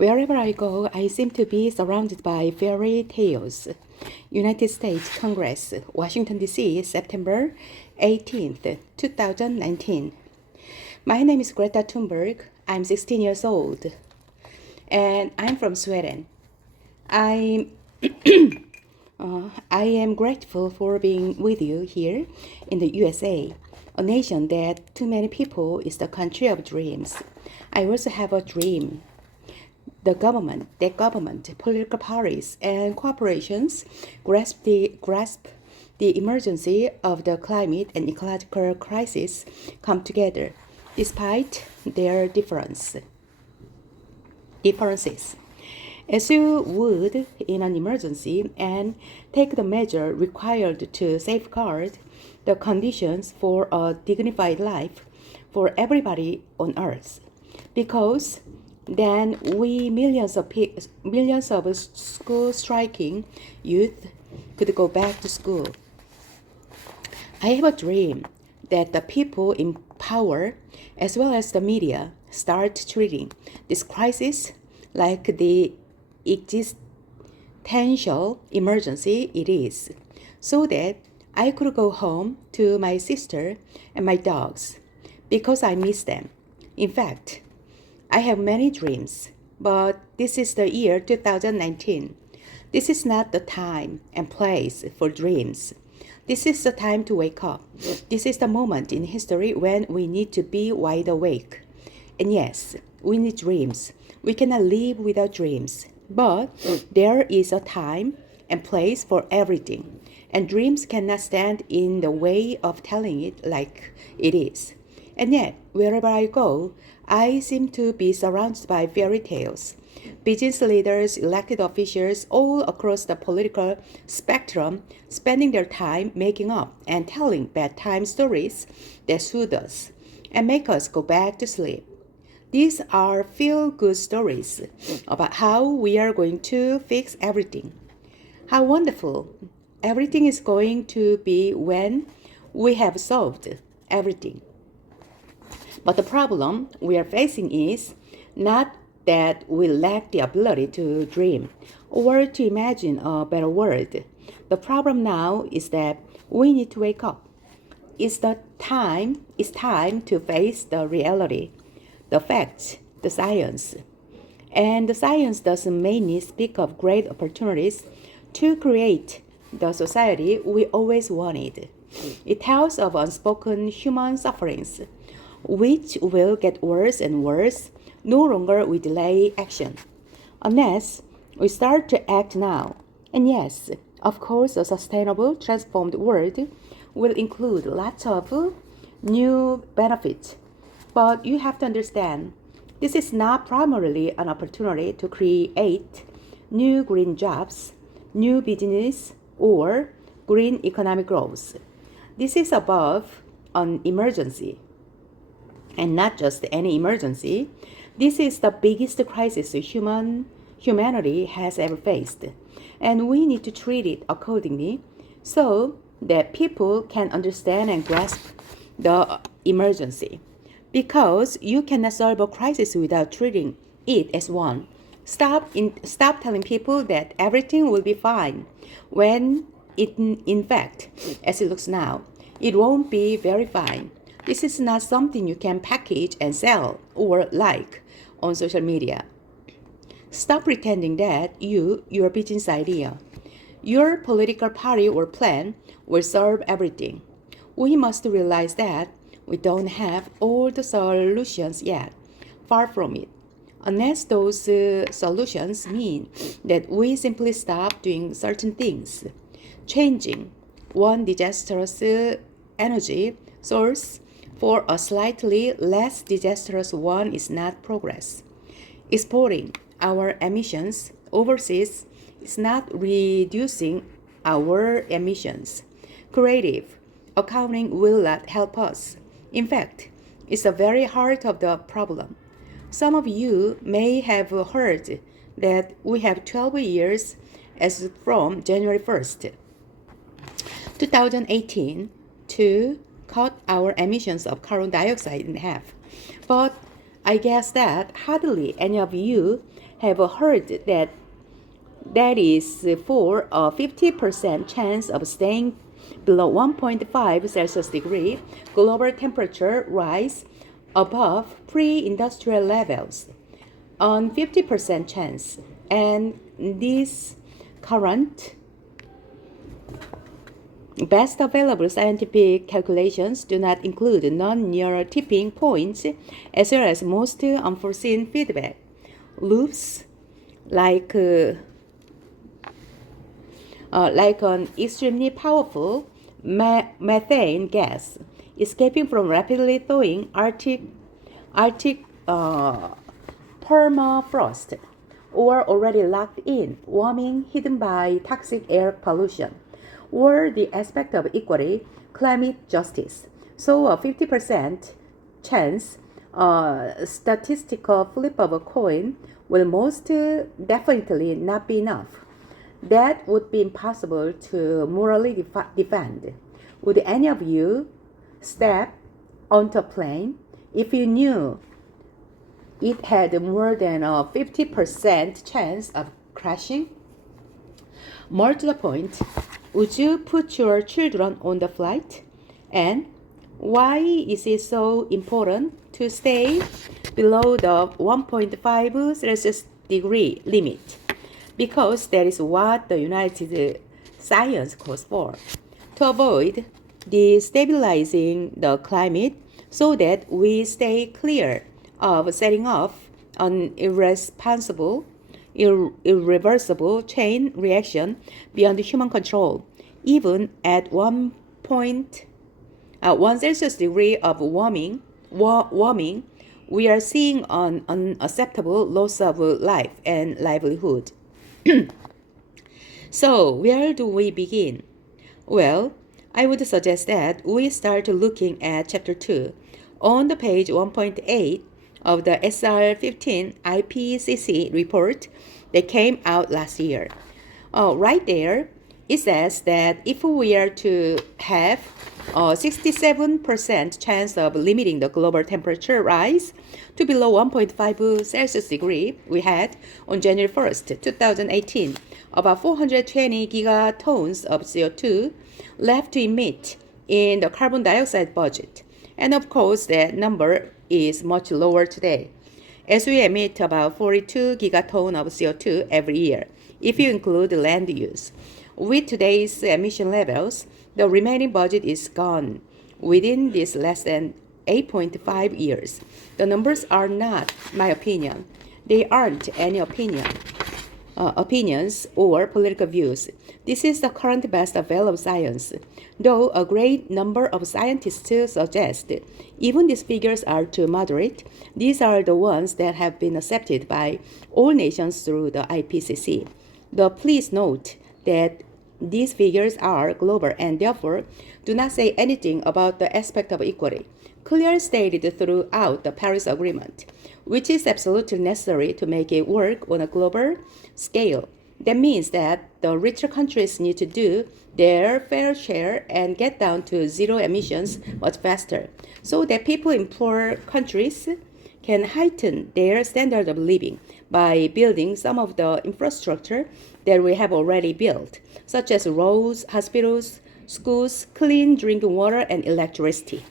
Wherever I go, I seem to be surrounded by fairy tales. United States Congress, Washington, D.C., September 18th, 2019. My name is Greta Thunberg. I'm 16 years old, and I'm from Sweden. I am grateful for being with you here in the USA, a nation that to many people is the country of dreams. I also have a dream. The government, political parties, and corporations grasp the emergency of the climate and ecological crisis come together, despite their differences. As you would in an emergency and take the measure required to safeguard the conditions for a dignified life for everybody on earth. Because then millions of school striking youth could go back to school. I have a dream that the people in power, as well as the media, start treating this crisis like the existential emergency it is, so that I could go home to my sister and my dogs, because I miss them. In fact, I have many dreams, but this is the year 2019. This is not the time and place for dreams. This is the time to wake up. This is the moment in history when we need to be wide awake. And yes, we need dreams. We cannot live without dreams. But there is a time and place for everything. And dreams cannot stand in the way of telling it like it is. And yet, wherever I go, I seem to be surrounded by fairy tales. Business leaders, elected officials all across the political spectrum spending their time making up and telling bedtime stories that soothe us and make us go back to sleep. These are feel-good stories about how we are going to fix everything. How wonderful everything is going to be when we have solved everything. But the problem we are facing is not that we lack the ability to dream or to imagine a better world. The problem now is that we need to wake up. It's time to face the reality, the facts, the science. And the science doesn't mainly speak of great opportunities to create the society we always wanted. It tells of unspoken human sufferings, which will get worse and worse no longer we delay action, unless we start to act now. And yes, of course, a sustainable, transformed world will include lots of new benefits. But you have to understand, this is not primarily an opportunity to create new green jobs, new business, or green economic growth. This is above an emergency. And not just any emergency. This is the biggest crisis humanity has ever faced. And we need to treat it accordingly so that people can understand and grasp the emergency. Because you cannot solve a crisis without treating it as one. Stop telling people that everything will be fine when in fact, as it looks now, it won't be very fine. This is not something you can package and sell or like on social media. Stop pretending that your business idea, your political party or plan will solve everything. We must realize that we don't have all the solutions yet. Far from it. Unless those solutions mean that we simply stop doing certain things. Changing one disastrous energy source for a slightly less disastrous one is not progress. Exporting our emissions overseas is not reducing our emissions. Creative accounting will not help us. In fact, it's the very heart of the problem. Some of you may have heard that we have 12 years as from January 1st, 2018 to cut our emissions of carbon dioxide in half. But I guess that hardly any of you have heard that is for a 50% chance of staying below 1.5 Celsius degree global temperature rise above pre-industrial levels. On 50% chance, and these current best available scientific calculations do not include non-near tipping points as well as most unforeseen feedback loops like an extremely powerful methane gas escaping from rapidly thawing Arctic permafrost, or already locked in warming hidden by toxic air pollution, or the aspect of equity, climate justice. So a 50% chance statistical flip of a coin will most definitely not be enough. That would be impossible to morally defend. Would any of you step onto a plane if you knew it had more than a 50% chance of crashing? More to the point, would you put your children on the flight? And why is it so important to stay below the 1.5 Celsius degree limit? Because that is what the United Science calls for. To avoid destabilizing the climate so that we stay clear of setting off an irreversible chain reaction beyond human control. Even at 1 Celsius degree of warming, we are seeing an unacceptable loss of life and livelihood. So, where do we begin? Well, I would suggest that we start looking at Chapter 2 on the page 1.8 of the SR15 IPCC report that came out last year. Right there, it says that if we are to have a 67% chance of limiting the global temperature rise to below 1.5 Celsius degree, we had on January 1st, 2018, about 420 gigatons of CO2 left to emit in the carbon dioxide budget. And of course, that number is much lower today, as we emit about 42 gigatons of CO2 every year, if you include land use. With today's emission levels, the remaining budget is gone within this less than 8.5 years. The numbers are not my opinion. They aren't any opinions or political views. This is the current best available science, though a great number of scientists suggest even these figures are too moderate. These are the ones that have been accepted by all nations through the IPCC. Though please note that these figures are global and therefore do not say anything about the aspect of equity, clearly stated throughout the Paris Agreement, which is absolutely necessary to make it work on a global scale. That means that the richer countries need to do their fair share and get down to zero emissions much faster, so that people in poor countries can heighten their standard of living by building some of the infrastructure that we have already built, such as roads, hospitals, schools, clean drinking water, and electricity.